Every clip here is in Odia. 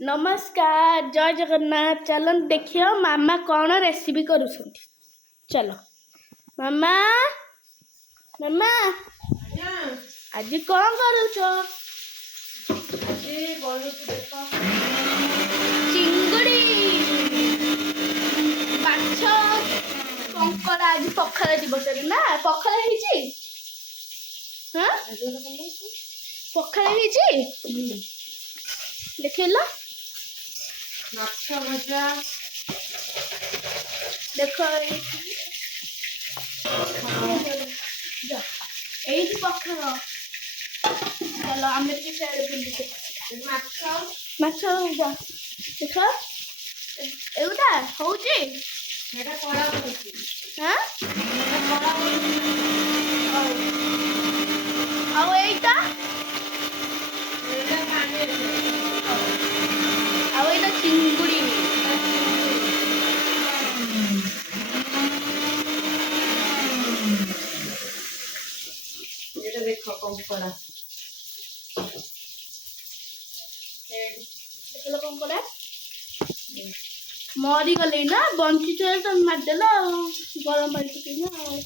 नमस्कार जय जगन्नाथ। चलो देखियो मामा कौन रेसिपी करुछंती। चलो मामा मामा आज कौन करुछ? चिंगुड़ी माछ कंकड़ा आज पखाला दिवस ना पखाला ହେଇଛି। हाँ पखाला ହେଇଛି देखिला माछ भजा देख এই ପଖାଳ चलो आम ମାଛ ଯା ଦେଖ ଏଉଟା ହଉଛି ସେଟା କଳା ହଉଛି ହାଁ ସେଟା କଳା ହଉଛି ଆଉ ଏଇଟା ଏଟା ପାଣି ଆଉ ଏଇଟା ଚିଙ୍ଗୁଡ଼ି এটা দেখো কঙ্কড়া ଦେଖିଲ କଣ କଲେ ମରିଗଲେ ନା ବଞ୍ଚିଛ ତମେ ମାରିଦେଲ ଆଉ ଗରମ ପାଣି ପକେଇନା ଆଉ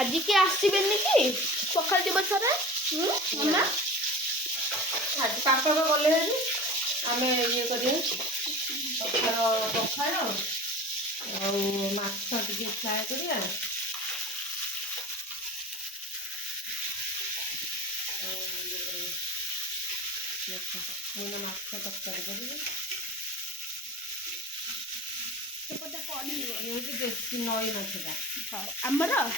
आज किए आसबेनि कि पखाल दिवस मामा आज पापा गले आम ये पखाल पखाल माछ टे फ्राए करिया माछ तरकारी करें देसी नई माछटा आमर आम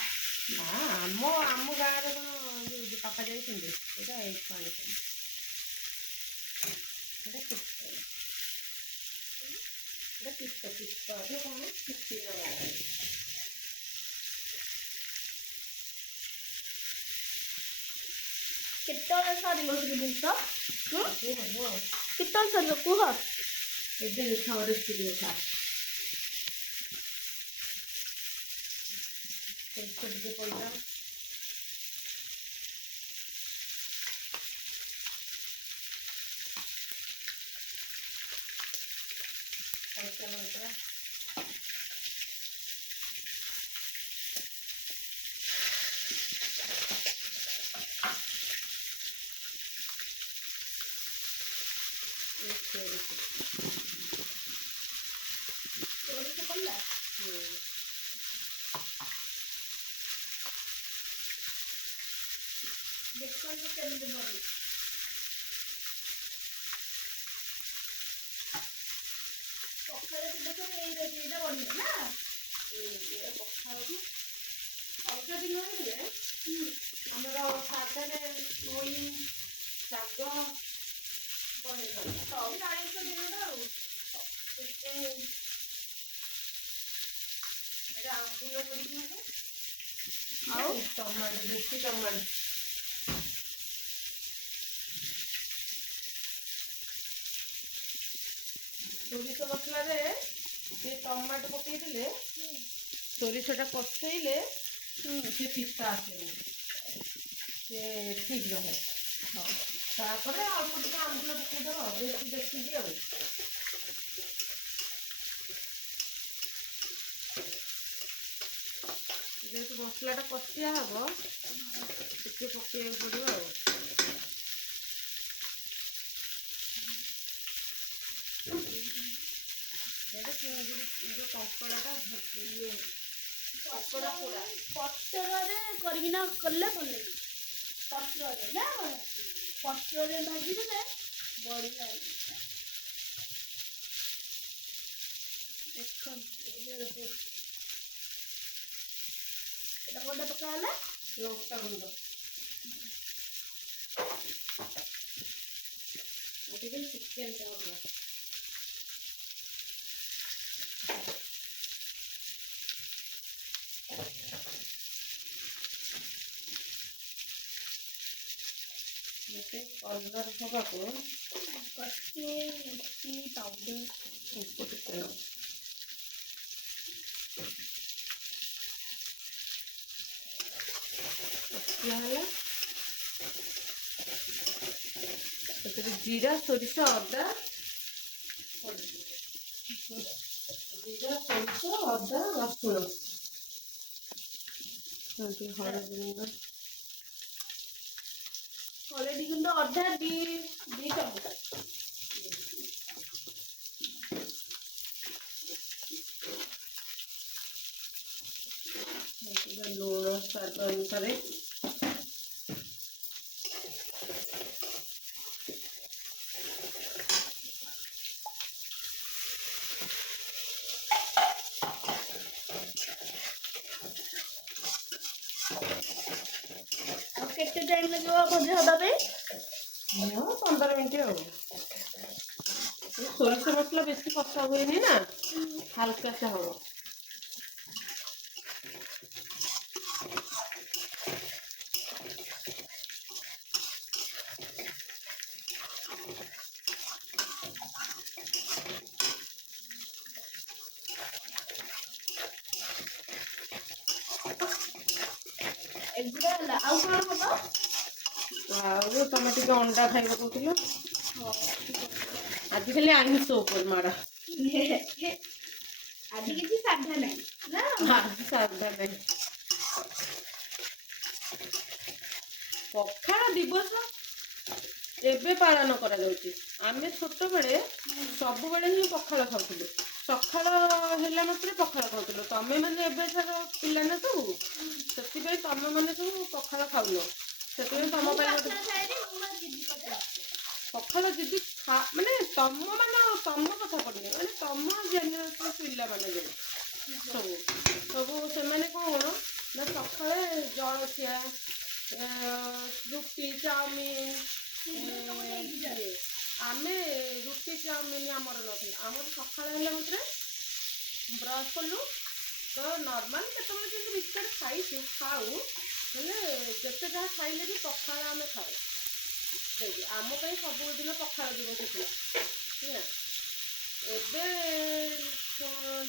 आम गाँव कौन पापा जाइए केतल सर जिनस केतल सर कह ଏବେ ଦେଖା ରେସିପି ଦେଖା ଟିକେ ପଇଲା ଅଲଗା ଦିନ ହେଲେ ଆମର ସାଧାରେ ଛୁଇଁ ଶାଗ ବନେଇଥାଉ ଆଇଁଷ ଦିନଟା ଆଉ ଏଇଟା ଆମ୍ବୁଲ ପଡ଼ିକି ହବ ଆଉ ଟମାଟୋ ଦେଶୀ ଟମାଟୋ ସୋରିଷ ମସଲାରେ ଟିକେ ଟମାଟୋ ପକେଇଦେଲେ ସୋରିଷଟା କଷେଇଲେ ସେ ପିତା ଆସେନି ସେ ଠିକ୍ ରହେ ତାପରେ ଅଳ୍ପ ଟିକେ ଆମ୍ବୁଲ ପକେଇଦେବ ବେଶୀ ଦେଖିକି ଆଉ ଯେହେତୁ ମସଲାଟା କଷିଆ ହବ ଟିକେ ପକେଇବାକୁ ପଡ଼ିବ ଆଉ जो कंकड़ा ये कंकड़ा पूरा पत्रे करना कले भल लगे पत्रे ना पत्रे भाजीदे बढ़िया देख गोटे पकाला लंका गुंड चिकेन ସେ କଲର୍ ହବାକୁ କସ୍ତୁରୀ ପାଉଡର ଅଳ୍ପ ଟିକେ କଷିଆ ହେଲା। ସେଥିରେ ଜିରା ସୋରିଷ ଅଦା ଜିରା ସୋରିଷ ଅଦା ରସୁଣ ହଳଦୀ ଗୁଣ୍ଡ ହଳଦୀ ଗୁଣ୍ଡ ଅଧା ଦି ଚାମଚ। ଲୁଣ ସ୍ୱାଦ ଅନୁସାରେ ଆଉ କେତେ ଟାଇମ୍ ଲାଗିବ ଭଜା ହବା ପାଇଁ? 15 ମିନିଟ୍ ଆଉ। ସୋରିଷ ମସଲା ବେଶୀ କଷା ହୁଏନି ନା, ହାଲକା ସେ ହବ। ଏଗୁଡ଼ା ହେଲା ଆଉ କଣ ହବ? ଆଉ ତମେ ଟିକେ ଅଣ୍ଡା ଖାଇବା କହୁଥିଲ, ଆଜିକାଲି ଆମିଷ ଉପରେ ମାଡ଼। ଆଜି କିଛି ସାଧା ନାହିଁ ନା? ଆଜି ସାଧା ନାହିଁ। ପଖାଳ ଦିବସ ଏବେ ପାଳନ କରାଯାଉଛି। ଆମେ ଛୋଟବେଳେ ସବୁବେଳେ ହିଁ ପଖାଳ ଖାଉଥିଲୁ। ସକାଳ ହେଲା ମାତ୍ରେ ପଖାଳ ଖାଉଥିଲୁ। ତମେ ମାନେ ଏବେକାର ପିଲା ନା ସବୁ, ସେଥିପାଇଁ ତମେ ମାନେ ସବୁ ପଖାଳ ଖାଉନ। ସେଥିପାଇଁ ତମ ପାଇଁ ଗୋଟେ ପଖାଳ ଜିଦି ମାନେ ତମ କଥା ପଡିନି, ମାନେ ତମ ଜେନେରେସନ ପିଲାମାନେ ଯୋଉ ସବୁ ସେମାନେ କଣ ନା ସକାଳେ ଜଳଖିଆ ରୁଟି ଚାଉମିନ ଆମେ ରୁଟି ଚାଉମିନ ଆମର ନଥିଲା। ଆମର ସକାଳ ହେଲା ମାତ୍ରେ ବ୍ରସ୍ କଲୁ ତ ନର୍ମାଲ କେତେବେଳେ ଯେମିତି ଭିତରେ ଖାଉ, ହେଲେ ଯେତେ ଯାହା ଖାଇଲେ ବି ପଖାଳ ଆମେ ଖାଉ। ଆମ ପାଇଁ ସବୁଦିନ ପଖାଳ ଦିବସ ଥିଲା ହେଲା। ଏବେ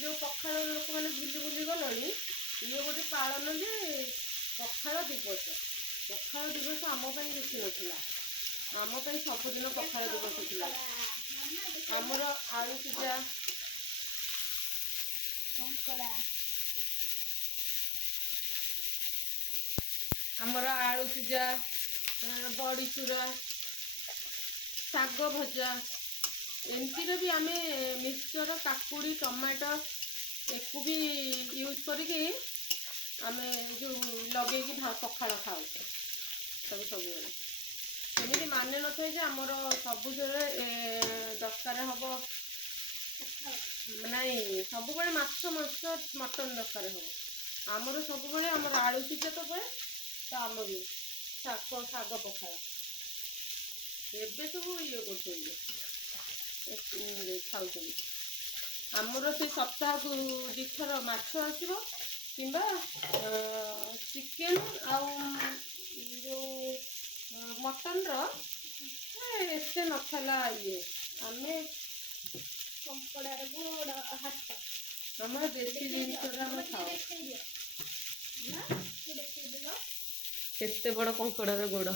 ଯୋଉ ପଖାଳ ଲୋକମାନେ ଭୁଲି ଗଲେଣି, ଇଏ ଗୋଟେ ପାଳନ ଯେ ପଖାଳ ଦିବସ। ପଖାଳ ଦିବସ ଆମ ପାଇଁ କିଛି ନଥିଲା, ଆମ ପାଇଁ ସବୁଦିନ ପଖାଳ ଦିବସ ଥିଲା। ଆମର ଆଳୁ ସିଝା ଆମର ଆଳୁ ସିଝା, ବଡ଼ିଚୁରା, ଶାଗ ଭଜା, ଏମିତିରେ ବି ଆମେ ମିକ୍ସଚର, କାକୁଡ଼ି, ଟମାଟୋ ଏକୁ ବି ୟୁଜ୍ କରିକି ଆମେ ଯେଉଁ ଲଗେଇକି ପଖାଳ ଖାଉ ସବୁବେଳେ। ସେମିତି ମାନେ ନଥାଏ ଯେ ଆମର ସବୁବେଳେ ଦରକାର ହବ ନାଇଁ, ସବୁବେଳେ ମାଛ ମାଂସ ମଟନ ଦରକାର ହବ। ଆମର ସବୁବେଳେ ଆମର ଆଳୁ ସିଝା ତ ହୁଏ, ତ ଆମ ବି ଶାଗ ପଖାଳ। ଏବେ ସବୁ ଇଏ କରୁଛନ୍ତି, ଖାଉଛନ୍ତି। ଆମର ସେ ସପ୍ତାହକୁ 2 ଥର ମାଛ ଆସିବ କିମ୍ବା ଚିକେନ ଆଉ ଯେଉଁ ମଟନର ଏତେ ନଥିଲା ଇଏ। ଆମେ ଆମର ଦେଶୀ ଜିନିଷଟା ଆମେ ଖାଉ। କେତେ ବଡ଼ କଙ୍କଡ଼ାର ଗୋଡ଼।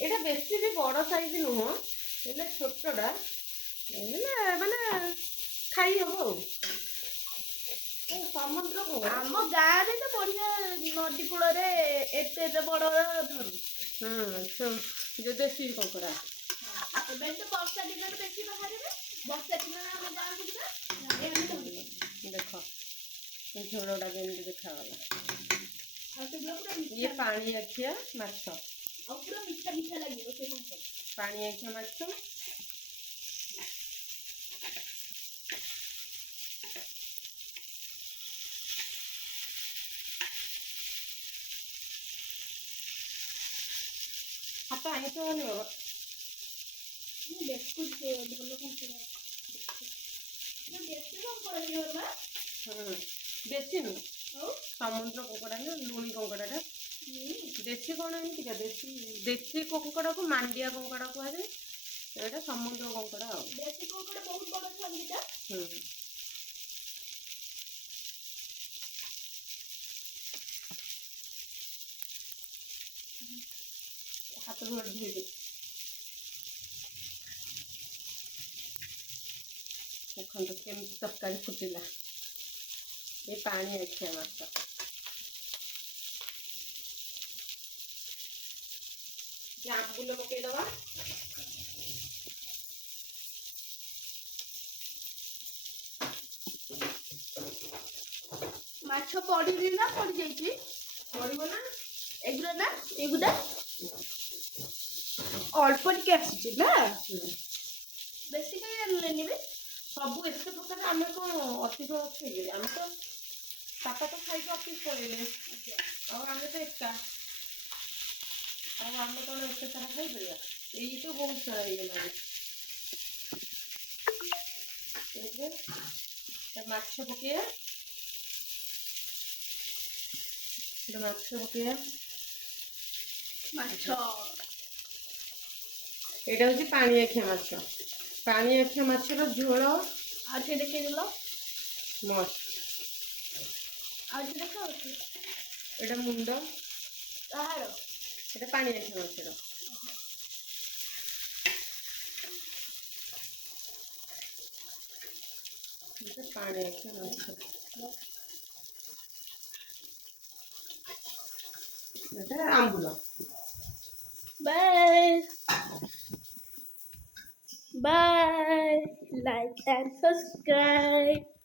ଏଇଟା ବେଶୀ ବି ବଡ଼ ସାଇଜ ନୁହଁ, ହେଲେ ଛୋଟଟା, ହେଲେ ମାନେ ଖାଇ ହବ ଆଉ। ସମୁଦ୍ର ଆମ ଗାଁରେ ତ ବଢିଆ ନଦୀ କୂଳରେ ଏତେ ବଡ ଧରୁ। ଯୋଉ ଦେଶୀ କଙ୍କଡ଼ା। ଏବେ ତ ବର୍ଷା ଦିନରେ ବେଶୀ ବାହାରିବେ। ବର୍ଷା ଦିନରେ ଆମେ ଗାଁକୁ ଯିବା, ଦେଖ ଝୋଳଟା କେମିତି ଦେଖାଗଲା। ଇଏ ପାଣି ଆଖିଆ ମାଛ, ଆଉ ପୁରା ମିଠା ମିଠା ଲାଗିବ ସେ କଙ୍କଡ଼ା। ପାଣି ଆଖିଆ ମାଛ। ହାତ ଆଇଁଷ ହେଲେ ବାବା ମୁଁ ଦେଖୁଛି ଭଲ କଙ୍କଡ଼ା। ଦେଶୀ କଙ୍କଡ଼ା ବେଶୀ ନୁହଁ, ସମୁଦ୍ର କଙ୍କଡ଼ା ନା ଲୁଣି କଙ୍କଡ଼ାଟା। ଦେଶୀ କ'ଣ ଏମିତିକା ଦେଶୀ କଙ୍କଡ଼ାକୁ ମାଣ୍ଡିଆ କଙ୍କଡ଼ା କୁହାଯାଏ। ଏଇଟା ସମୁଦ୍ର କଙ୍କଡ଼ା ଆଉ। ଦେଶୀ କଙ୍କଡ଼ା ବହୁତ ବଡ଼ ଥାନ୍ତି। ହାତ ଧୋଇଦେ। ଦେଖନ୍ତୁ କେମିତି ତରକାରୀ ଫୁଟିଲା। ଏ ପାଣି ଆଖିଆ ମାଛ। ଆମ୍ବୁଲ ପକେଇଦବା। ମାଛ ପଡ଼ିନି ନା ପଡ଼ିଯାଇଛି? ପଡ଼ିବ ନା ଏଗୁଡ଼ା ଅଳ୍ପ ଟିକେ ଆସିଛି ନା, ବେଶୀ କାହିଁ ଆଣିଲେନି ବି? ସବୁ ଏତେ ପ୍ରକାର ଆମେ କ'ଣ ଅଧିକ ଅଛି କି? ଆମେ ତ ବାପା ତ ଖାଇକି ଅଫିସ୍ ପଳେଇଲେ, ଆଉ ଆମେ ତ ଏକା, ଆଉ ଆମେ କ'ଣ ଏତେ ସାରା ଖାଇପାରିବା? ଏଇ ତ ବହୁତ ସାରା ହେଇଗଲାଣି। ମାଛ ପକେଇବା। ମାଛ ଏଇଟା ହେଉଛି ପାଣି ଆଖିଆ ମାଛ। ପାଣି ଆଖିଆ ମାଛର ଝୋଳ ଆଉ ଟିକେ ଦେଖେଇଦେଲ। ମସ୍ତ। ଆଉ ଟିକେ ଦେଖାଉଛି। ଏଇଟା ମୁଣ୍ଡ। କାହାର? ଏଇଟା ପାଣି ଆଖିଆ ମାଛର। ପାଣି ଆଖିଆ ମାଛ। এটা আম্বুল। Bye. Bye. Like and subscribe.